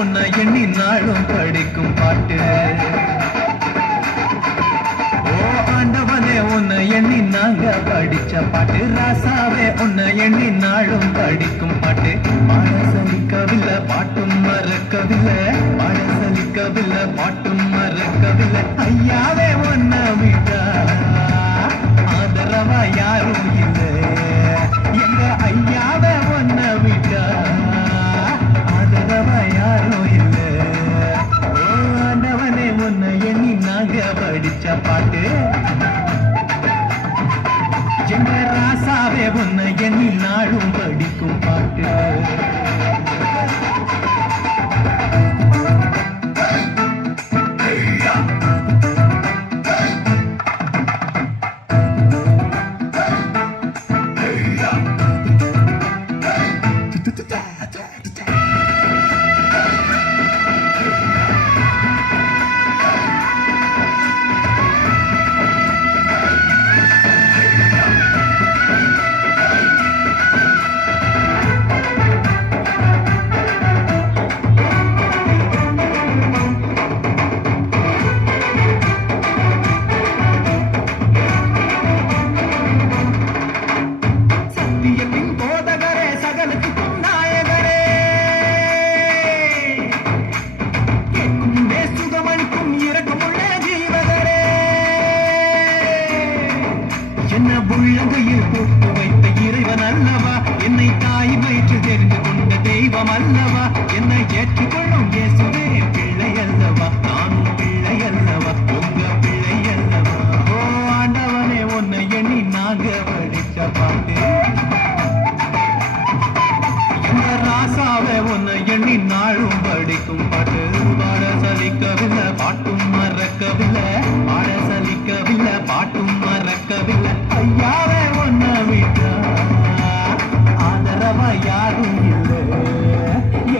உன்னை எண்ணி நாளும் படிக்கும் பாட்டு. ஓ ஆண்டவனே உன்னை எண்ணி நாங்க படிச்ச பாட்டு. ராசாவே உன்னை எண்ணி நாளும் படிக்கும் பாட்டு. பாட சலிக்கவில்லை பாட்டும் மறக்கவில்லை, பாட சலிக்கவில்லை பாட்டும் மறக்கவில்லை. ஐயாவே உன்னை விட்டா ஆதரவா யாரும் இல்லை, எங்க ஐயாவே உன்னை விட்டா ஆதரவா யாரும் இல்லை. ஓ ஆண்டவனே உன்னை எண்ணி நாங்க படிச்ச பாட்டு. எங்க ராசாவே உன்னை எண்ணி நாளும் படிக்கும் பாட்டு. என்ன உள்ளங்கையில் போட்டு வைத்த இறைவன் அல்லவா, என்னை தாய் வயிற்று தெரிந்து கொண்ட தெய்வம் அல்லவா, என்னை ஏற்றுக்கொள்ளும் இயேசுவே பிள்ளை அல்லவா, நானும் பிள்ளை அல்லவா, உங்க பிள்ளை அல்லவா. ஓ ஆண்டவனே உன்னை எண்ணி நாங்க படிச்ச பாட்டு. இந்த ராசாவே உன்னை எண்ணி நாளும் படிக்கும் பாட்டு. பாட சலிக்கவில்லை பாட்டும் மறக்கவில்லை, பாட சலிக்கவில்லை பாட்டும் மறக்கவில்லை. ஐயாவே உன்னை விட்டா ஆதரவா யாரும் இல்லை,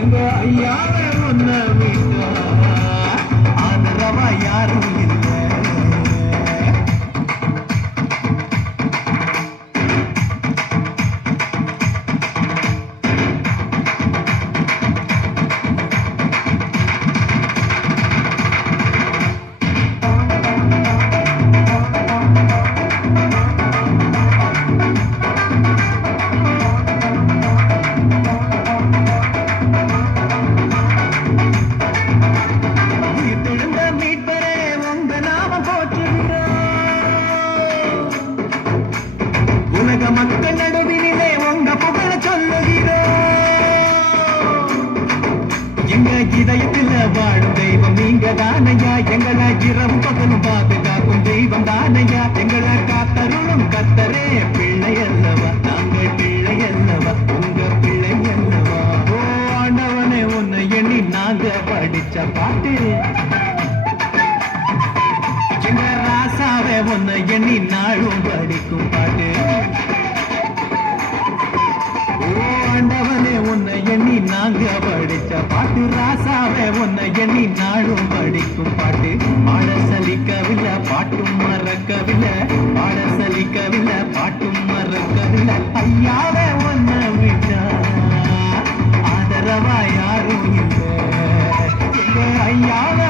எங்க ஐயாவே உன்னை விட்டா ஆதரவா யாரும் இல்லை. உலக மக்கள் நடுவிலே உங்க புகழ சொல்லுகிறோம். எங்க இதயத்தில் வாழும் தெய்வம் நீங்க தானையா, எங்களை இரவும் பகலும் பாதுகாக்கும் தெய்வம் தானையா, எங்களை காத்தருளும் கத்தரே பிள்ளை அல்லவா, நாங்கள் பிள்ளை அல்லவா, உங்க பிள்ளை அல்லவா. ஓ ஆண்டவனே உன்னை எண்ணி நாங்க படிச்ச பாட்டு. எங்க ராசாவே உன்னை எண்ணி நாளும் படிக்கும் பாட்டு. ஓ ஆண்டவனே உன்னை எண்ணி நாங்க படிச்ச பாட்டு. ராசாவே உன்னை எண்ணி நாளும் படிக்கும் பாட்டு. பாட சலிக்கவில்லை பாட்டும் மறக்கவில்லை, பாட சலிக்கவில்லை பாட்டும் மறக்கவில்லை. ஐயாவே உன்னை விட்டா ஆதரவா யாரும் இல்லை, ஐயாவே